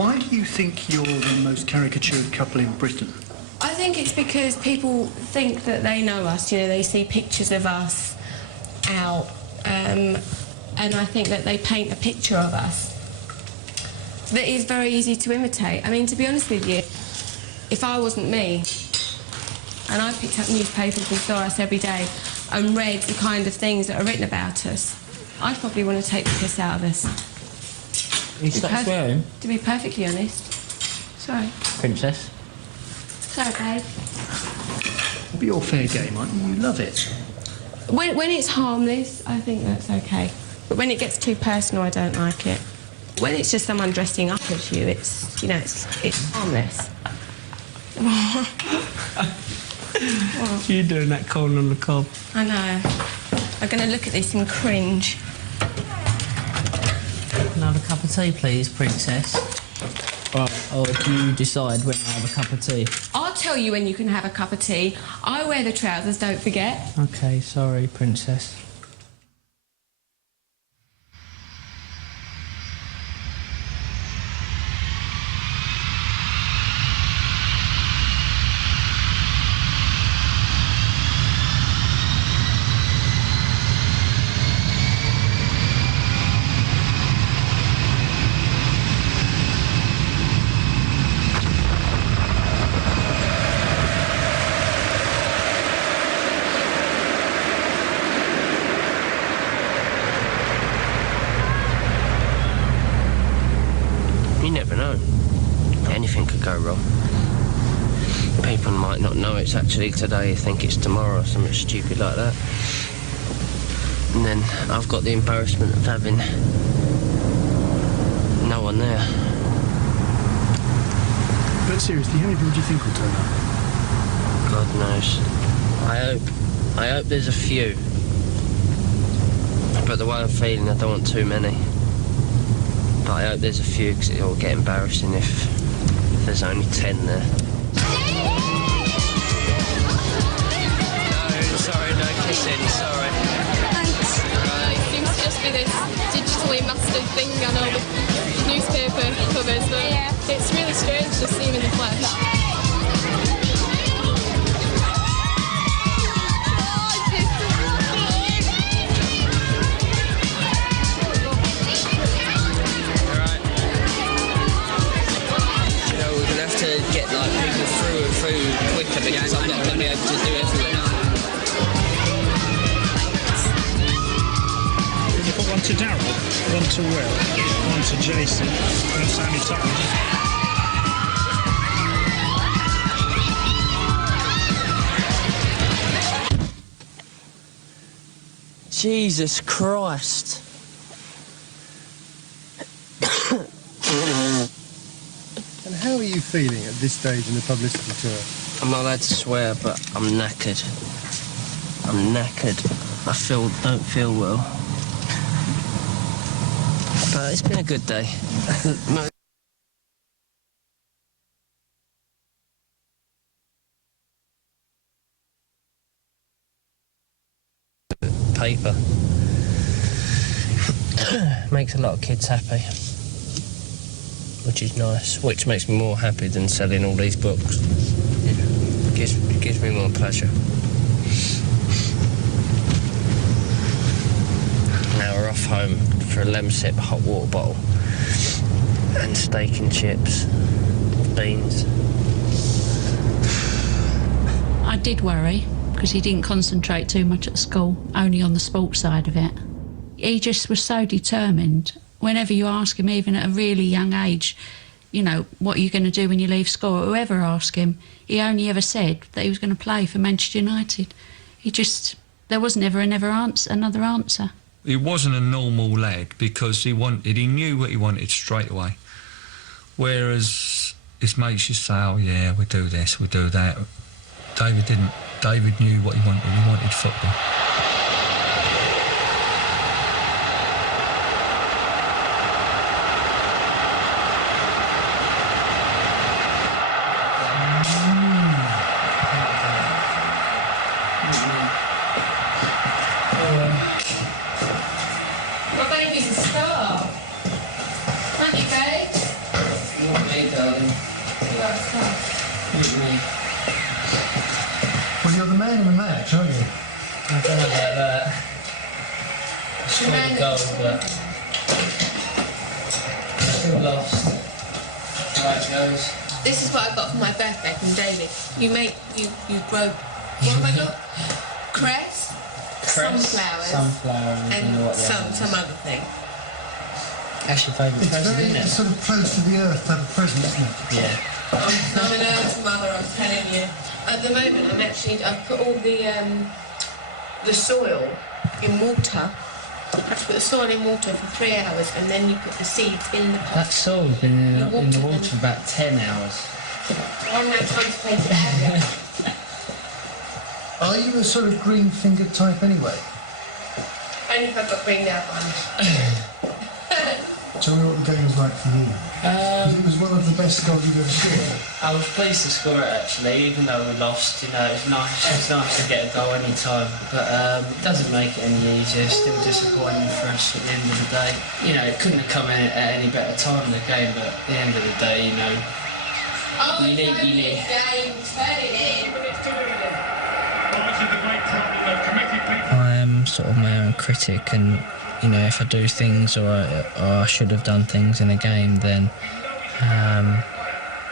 Why do you think you're the most caricatured couple in Britain? I think it's because people think that they know us, you know, they see pictures of us out, and I think that they paint a picture of us that is very easy to imitate. I mean, to be honest with you, if I wasn't me, and I picked up newspapers and saw us every day and read the kind of things that are written about us, I'd probably want to take the piss out of us. You stop swearing? To be perfectly honest. Sorry. Princess? Sorry, babe. It'll be all fair game, aren't you? You love it. When it's harmless, I think that's okay. But when it gets too personal, I don't like it. When it's just someone dressing up as you, it's, you know, it's harmless. You're doing that corn on the cob. I know. I'm going to look at this and cringe. Another cup of tea, please, Princess. Right, or do you decide when I have a cup of tea? I'll tell you when you can have a cup of tea. I wear the trousers, don't forget. OK, sorry, Princess. You never know. Anything could go wrong. People might not know it's actually today, think it's tomorrow or something stupid like that. And then I've got the embarrassment of having no one there. But seriously, how many people do you think will turn up? God knows. I hope there's a few. But the way I'm feeling, I don't want too many. But I hope there's a few, because it'll get embarrassing if there's only 10 there. No, sorry, no kissing, sorry. Thanks. It seems to just be this digitally mastered thing on all the newspaper covers, but it's really strange to see him in the flesh. Because I'm not going to be able to do everything. You put one to Darryl, one to Will, one to Jason, and Sammy Thomas. Jesus Christ. And how are you feeling at this stage in the publicity tour? I'm not allowed to swear, but I'm knackered. I'm knackered. I don't feel well. But it's been a good day. Paper. Makes a lot of kids happy. Which is nice. Which makes me more happy than selling all these books. Gives me more pleasure. Now we're off home for a lemsip hot water bottle and steak and chips, beans. I did worry because he didn't concentrate too much at school, only on the sports side of it. He just was so determined. Whenever you ask him, even at a really young age, you know, what are you going to do when you leave school? Or whoever asked him, he only ever said that he was going to play for Manchester United. There was never another answer. He wasn't a normal lad because he knew what he wanted straight away. Whereas his mates just say, oh yeah, we do this, we do that. David didn't. David knew what he wanted. He wanted football. My baby's a star. Aren't you, babe? I don't know about that. I scored a goal, but still lost. Right it goes. This is what I got for my birthday from David. You grow, what have I got? Cress, sunflowers, and some other thing. That's your favourite present, isn't it? It's sort of close to the earth type of present, isn't it? Yeah. I'm an earth mother, I'm telling you. At the moment, I've put all the soil in water. I have to put the soil in water for 3 hours, and then you put the seeds in the pot. That soil's been in the water for about 10 hours. I haven't had time to take it out yet. Are you a sort of green fingered type anyway? Only if I've got green nail on. Tell me what the game was like for you. It was one of the best goals you've ever scored. I was pleased to score it actually, even though we lost. You know, it was nice. It's nice to get a goal any time, but it doesn't make it any easier. Still disappointing for us at the end of the day. You know, it couldn't have come in at any better time in the game, but at the end of the day, you know, you need. I am sort of my own critic, and you know, if I do things or I should have done things in a game, then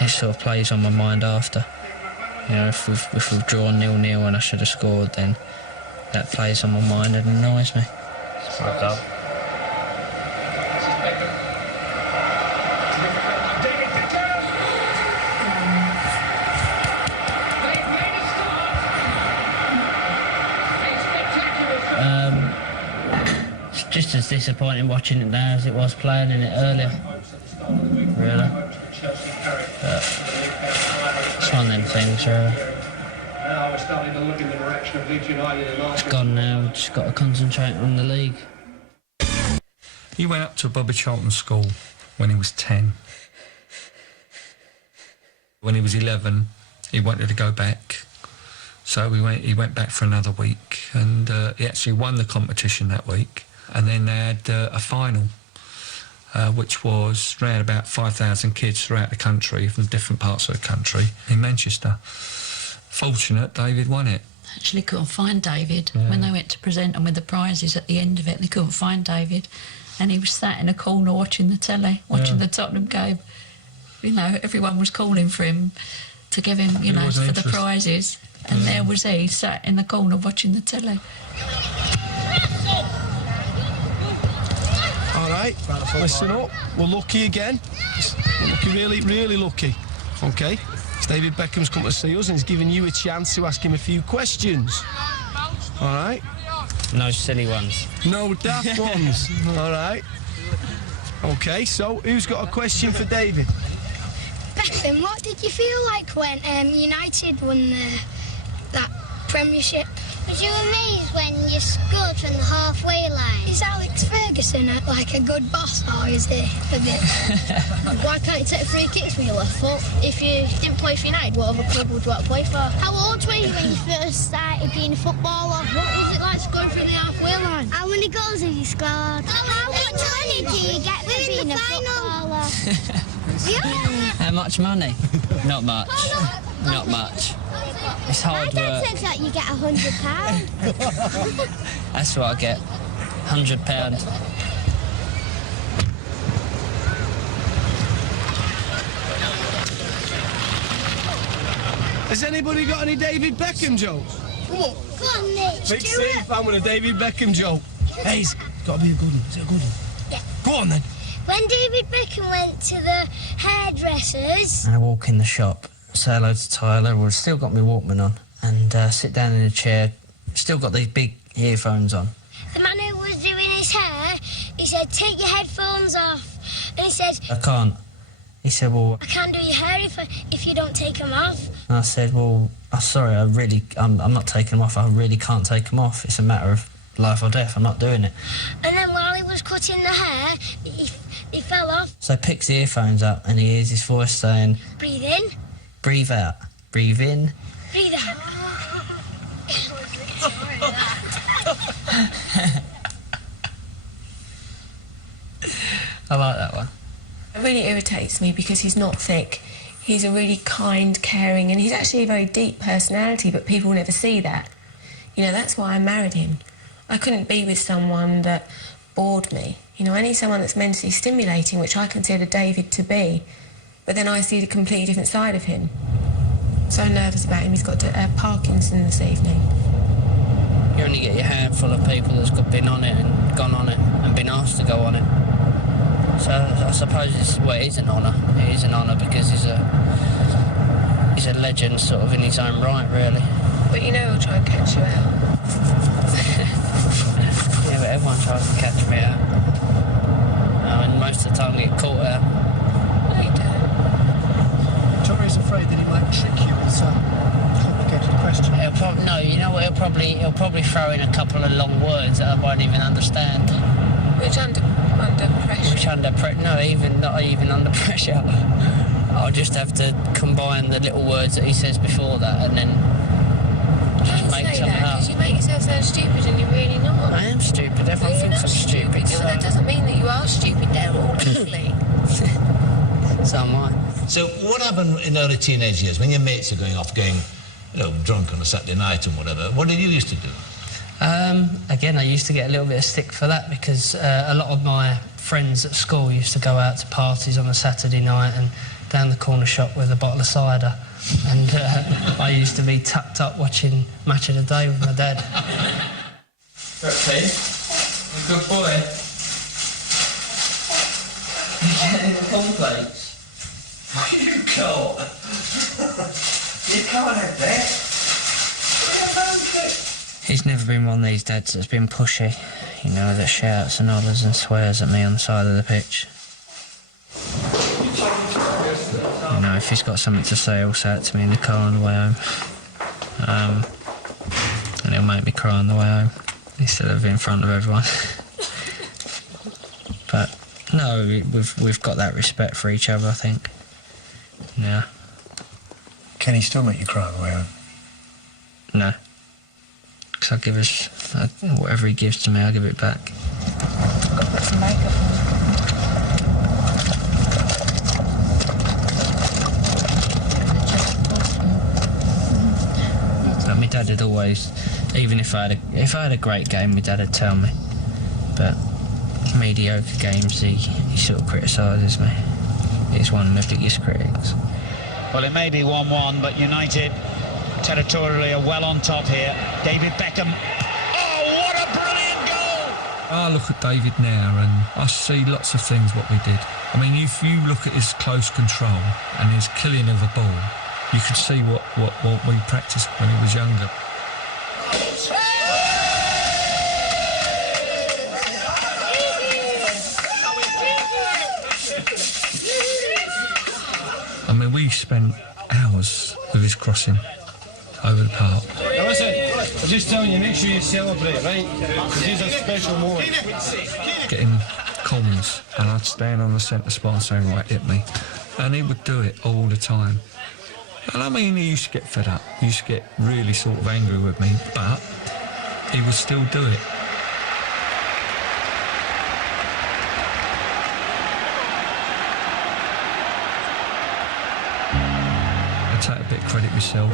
it sort of plays on my mind after. You know, if we've drawn 0-0 and I should have scored, then that plays on my mind and annoys me. It's my goal. It's just as disappointing watching it now as it was playing in it earlier. Really. But it's one of them things, really. Now we're starting to look in the direction of Leeds United. It's gone now, we've just got to concentrate on the league. He went up to Bobby Charlton School when he was 10. When he was 11, he wanted to go back. So he went back for another week, and he actually won the competition that week. And then they had a final, which was around about 5,000 kids throughout the country, from different parts of the country, in Manchester. Fortunate, David won it. Actually couldn't find David. When they went to present him with the prizes at the end of it, they couldn't find David. And he was sat in a corner watching the telly, watching the Tottenham game. You know, everyone was calling for him to give him, you know, for the prizes. And there was he, sat in the corner watching the telly. All right, listen up. We're lucky again. We're lucky, really, really lucky. OK? It's David Beckham's come to see us and he's giving you a chance to ask him a few questions. All right? No silly ones. No daft ones. All right? OK, so who's got a question for David? Beckham, what did you feel like when United won that Premiership? Was you amazed when you scored from the halfway line? Is Alex Ferguson like a good boss, or is he a bit? Why can't you take free kicks with your left foot? If you didn't play for United, what other club would you want to play for? How old were you when you first started being a footballer? What was it like scoring from the halfway line? How many goals have you scored? How much money do you get for being a footballer? How much money? Not much. Not much. It's hard My dad work. says that you get £100. That's what I get. £100. Has anybody got any David Beckham jokes? Come on. Go on, Nick. Big Steve fan with a David Beckham joke. Hey, it's got to be a good one. Is it a good one? Yeah. Go on, then. When David Beckham went to the hairdressers... I walk in the shop, say hello to Tyler, we've still got my Walkman on, and sit down in a chair, still got these big earphones on. The man who was doing his hair, he said, take your headphones off. And he said... I can't. He said, well... I can't do your hair if you don't take them off. And I said, well, I'm sorry, I'm not taking them off, I really can't take them off. It's a matter of life or death, I'm not doing it. And then while he was cutting the hair, he fell off. So he picks the earphones up and he hears his voice saying... Breathe in. Breathe out. Breathe in. Breathe out. I like that one. It really irritates me because he's not thick. He's a really kind, caring, and he's actually a very deep personality, but people never see that. You know, that's why I married him. I couldn't be with someone that bored me. You know, I need someone that's mentally stimulating, which I consider David to be, but then I see the completely different side of him. So nervous about him. He's got Parkinson this evening. You only get your handful of people that's been on it and gone on it and been asked to go on it. So I suppose it is an honour. It is an honour because he's a legend sort of in his own right, really. But you know he'll try and catch you out. Yeah, but everyone tries to catch me out. And most of the time I get caught out. No, you don't. Tommy's afraid that he might trick you with some complicated question. No, you know what? He'll probably throw in a couple of long words that I won't even understand. Which under pressure? Not even under pressure. I'll just have to combine the little words that he says before that and then just make something up. Because you make yourself sound stupid and you're really not. I am stupid. Everyone thinks I'm stupid. So that doesn't mean that you are stupid. They're all lovely. So am I. So what happened in early teenage years when your mates are going off getting, drunk on a Saturday night and whatever? What did you used to do? Again, I used to get a little bit of stick for that because a lot of my friends at school used to go out to parties on a Saturday night and down the corner shop with a bottle of cider. And I used to be tucked up watching Match of the Day with my dad. Okay, you good boy. You getting the cornflakes? You can't. You can't have that. He's never been one of these dads that's been pushy, that shouts and hollers and swears at me on the side of the pitch. If he's got something to say, he'll say it to me in the car on the way home. And he'll make me cry on the way home, instead of in front of everyone. But, no, we've got that respect for each other, I think. Yeah. Can he still make you cry on the way home? No. Because I give whatever he gives to me, I give it back. I've got to put some makeup on. My dad would always, even if I had a great game, my dad would tell me. But mediocre games, he sort of criticises me. He's one of the biggest critics. Well, it may be 1-1, but United territorially are well on top here. David Beckham. Oh, what a brilliant goal! I look at David now and I see lots of things what we did. I mean, if you look at his close control and his killing of a ball, you could see what we practiced when he was younger. I mean, we spent hours with his crossing over the park. Now listen, I'm just telling you, make sure you celebrate, right? Because it's a special moment. Getting corners, and I'd stand on the centre spot and say, right, hit me. And he would do it all the time. And I mean, he used to get fed up. He used to get really sort of angry with me, but he would still do it. I take a bit of credit myself.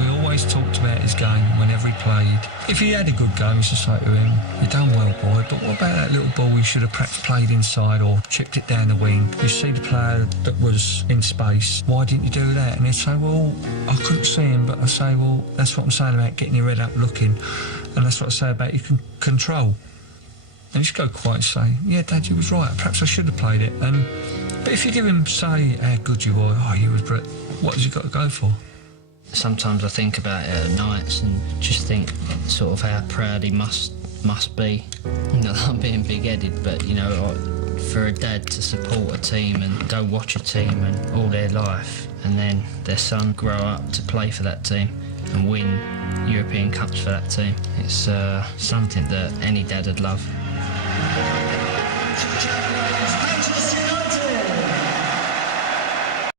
We always talked about his game whenever he played. If he had a good game, we used to say to him, "You've done well, boy, but what about that little ball you should have perhaps played inside or chipped it down the wing? You see the player that was in space, why didn't you do that?" And he'd say, "Well, I couldn't see him," but I say, "Well, that's what I'm saying about getting your head up looking, and that's what I say about your control." And he'd go quiet and say, "Yeah, Dad, you was right, perhaps I should have played it." But if you give him, say, how good you were, "Oh, you was brilliant," what has he got to go for? Sometimes I think about it at nights and just think sort of how proud he must be. Not that I'm being big-headed, but, for a dad to support a team and go watch a team and all their life, and then their son grow up to play for that team and win European Cups for that team, it's something that any dad would love.